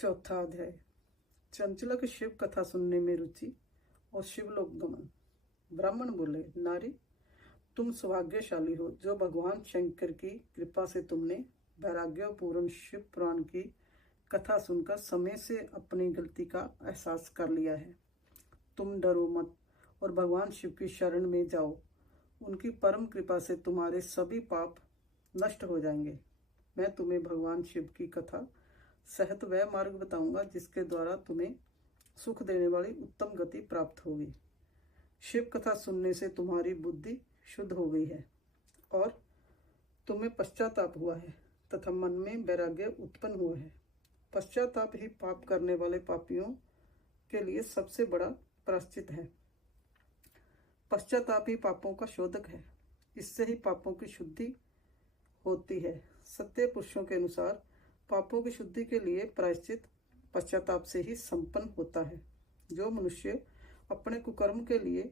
चौथा अध्याय। चंचला की शिव कथा सुनने में रुचि और शिवलोक गमन। ब्राह्मण बोले, नारी, तुम सौभाग्यशाली हो जो भगवान शंकर की कृपा से तुमने वैराग्यपूर्ण शिव पुराण की कथा सुनकर समय से अपनी गलती का एहसास कर लिया है। तुम डरो मत और भगवान शिव की शरण में जाओ। उनकी परम कृपा से तुम्हारे सभी पाप नष्ट हो जाएंगे। मैं तुम्हें भगवान शिव की कथा सहित वह मार्ग बताऊंगा जिसके द्वारा तुम्हें सुख देने वाली उत्तम गति प्राप्त होगी। शिव कथा सुनने से तुम्हारी बुद्धि शुद्ध हो गई है और तुम्हें पश्चाताप हुआ है तथा मन में वैराग्य उत्पन्न हुआ है। पश्चाताप ही पाप करने वाले पापियों के लिए सबसे बड़ा प्रायश्चित है। पश्चाताप ही पापों का शोधक है। इससे ही पापों की शुद्धि होती है। सत्य पुरुषों के अनुसार पापों की शुद्धि के लिए प्रायश्चित पश्चाताप से ही संपन्न होता है। जो मनुष्य अपने कुकर्म के लिए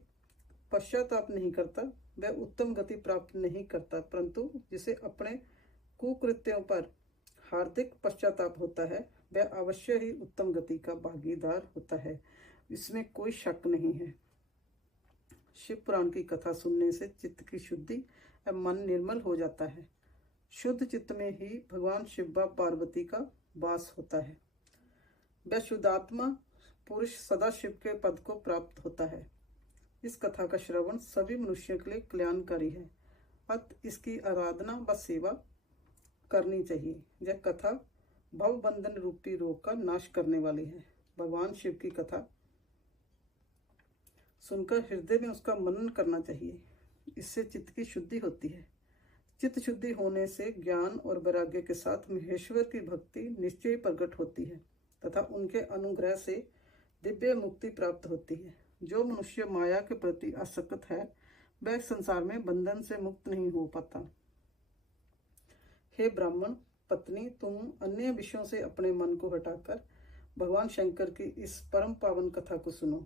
पश्चाताप नहीं करता वह उत्तम गति प्राप्त नहीं करता, परंतु जिसे अपने कुकृत्यों पर हार्दिक पश्चाताप होता है वह अवश्य ही उत्तम गति का भागीदार होता है। इसमें कोई शक नहीं है। शिव पुराण की कथा सुनने से चित्त की शुद्धि एवं मन निर्मल हो जाता है। शुद्ध चित्त में ही भगवान शिव व पार्वती का वास होता है। वह शुद्धात्मा पुरुष सदा शिव के पद को प्राप्त होता है। इस कथा का श्रवण सभी मनुष्यों के लिए कल्याणकारी है। अतः इसकी आराधना व सेवा करनी चाहिए। यह कथा भवबंधन रूपी रोग का नाश करने वाली है। भगवान शिव की कथा सुनकर हृदय में उसका मनन करना चाहिए। इससे चित्त की शुद्धि होती है। चित्त शुद्धि होने से ज्ञान और वैराग्य के साथ महेश्वर की भक्ति निश्चय प्रकट होती है तथा उनके अनुग्रह से दिव्य मुक्ति प्राप्त होती है। जो मनुष्य माया के प्रति आसक्त है वह संसार में बंधन से मुक्त नहीं हो पाता। हे ब्राह्मण पत्नी, तुम अन्य विषयों से अपने मन को हटाकर भगवान शंकर की इस परम पावन कथा को सुनो।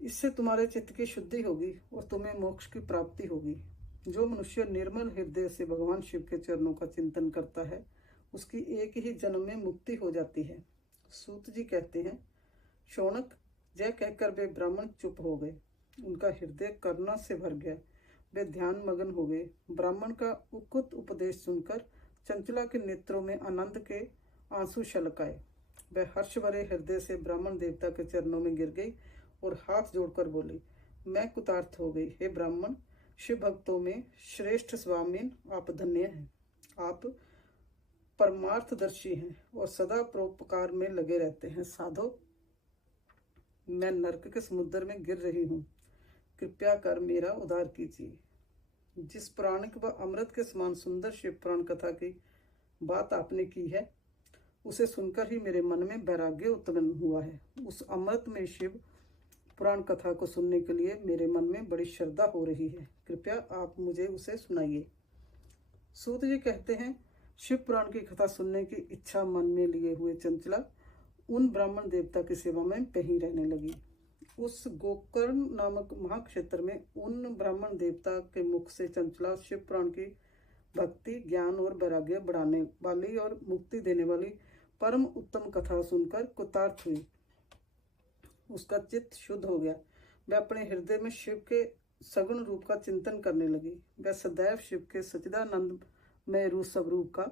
इससे तुम्हारे चित्त की शुद्धि होगी और तुम्हें मोक्ष की प्राप्ति होगी। जो मनुष्य निर्मल हृदय से भगवान शिव के चरणों का चिंतन करता है उसकी एक ही जन्म में मुक्ति हो जाती है। सूत जी कहते हैं, शौनक, जय कहकर वे ब्राह्मण चुप हो गए। उनका हृदय करुणा से भर गया। वे ध्यान मगन हो गए। ब्राह्मण का उक्त उपदेश सुनकर चंचला के नेत्रों में आनंद के आंसू छलक आए। वह हर्ष भरे हृदय से ब्राह्मण देवता के चरणों में गिर गई और हाथ जोड़कर बोली, मैं कृतार्थ हो गई। हे ब्राह्मण, शिव भक्तों में श्रेष्ठ स्वामीन, आप धन्य हैं। आप परमार्थदर्शी हैं और सदा परोपकार में लगे रहते हैं। साधो, मैं नरक के समुद्र में गिर रही हूँ, कृपया कर मेरा उद्धार कीजिए। जिस पुराणिक व अमृत के समान सुंदर शिव पुराण कथा की बात आपने की है उसे सुनकर ही मेरे मन में वैराग्य उत्पन्न हुआ है। उस अमृत में शिव पुराण कथा को सुनने के लिए मेरे मन में बड़ी श्रद्धा हो रही है। कृपया आप मुझे उसे सुनाइए। सूत जी कहते हैं, शिव पुराण की कथा सुनने की इच्छा मन में लिए हुए चंचला उन ब्राह्मण देवता की सेवा में कहीं रहने लगी। उस गोकर्ण नामक महाक्षेत्र में उन ब्राह्मण देवता के मुख से चंचला शिव पुराण की भक्ति, ज्ञान और वैराग्य बढ़ाने वाली और मुक्ति देने वाली परम उत्तम कथा सुनकर कृतार्थ हुई। उसका चित्त शुद्ध हो गया। वह अपने हृदय में शिव के सगुण रूप का चिंतन करने लगी। वह सदैव शिव के सच्चिदानंद में रूप स्वरूप का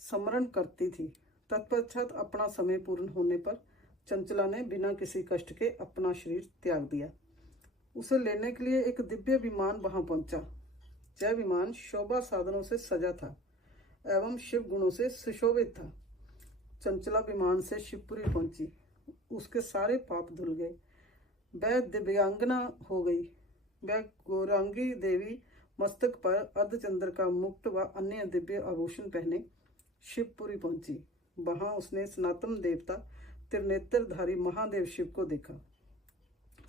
स्मरण करती थी। तत्पश्चात अपना समय पूर्ण होने पर चंचला ने बिना किसी कष्ट के अपना शरीर त्याग दिया। उसे लेने के लिए एक दिव्य विमान वहां पहुंचा। यह विमान शोभा साधनों से सजा था एवं शिव गुणों से सुशोभित था। चंचला विमान से शिवपुरी पहुंची। उसके सारे पाप धुल गए। वह दिव्यांगना हो गई। वह गौरांगी देवी मस्तक पर अर्धचंद्र का मुकुट व अन्य दिव्य आभूषण पहने शिवपुरी पहुंची। वहां उसने सनातन देवता त्रिनेत्रधारी महादेव शिव को देखा।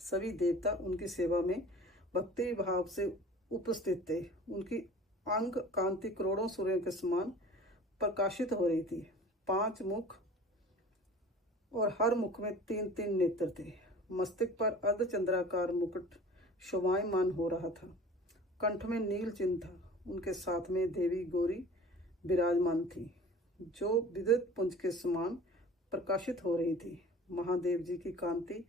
सभी देवता उनकी सेवा में भक्ति भाव से उपस्थित थे। उनकी अंग कांति करोड़ों सूर्यों के समान प्रकाशित हो रही थी। 5 मुख और हर मुख में 3-3 नेत्र थे। मस्तक पर अर्धचंद्राकार मुकुट शोभायमान हो रहा था। कंठ में नील चिन्ह था। उनके साथ में देवी गौरी विराजमान थी। जो विद्युत पुंज के समान प्रकाशित हो रही थी। महादेव जी की कांति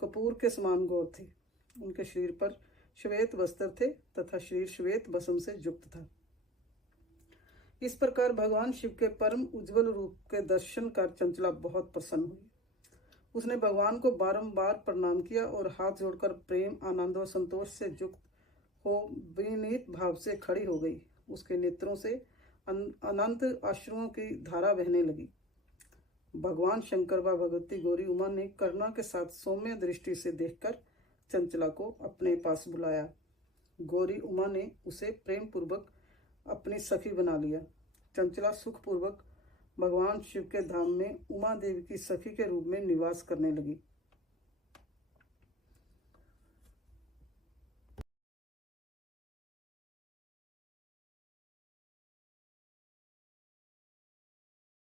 कपूर के समान गौर थी। उनके शरीर पर श्वेत वस्त्र थे तथा शरीर श्वेत भस्म से युक्त था। इस प्रकार भगवान शिव के परम उज्जवल रूप के दर्शन कर चंचला बहुत प्रसन्न हुई। उसने भगवान को बारंबार प्रणाम किया और हाथ जोड़कर प्रेम, आनंद और संतोष से युक्त हो विनीत भाव से खड़ी हो गई। उसके नेत्रों से अनंत अश्रुओं की धारा बहने लगी। भगवान शंकर व भगवती गौरी उमा ने करुणा के साथ सौम्य दृष्टि से देखकर चंचला को अपने पास बुलाया। गौरी उमा ने उसे प्रेम पूर्वक अपनी सखी बना लिया। चंचला सुखपूर्वक भगवान शिव के धाम में उमा देवी की सखी के रूप में निवास करने लगी।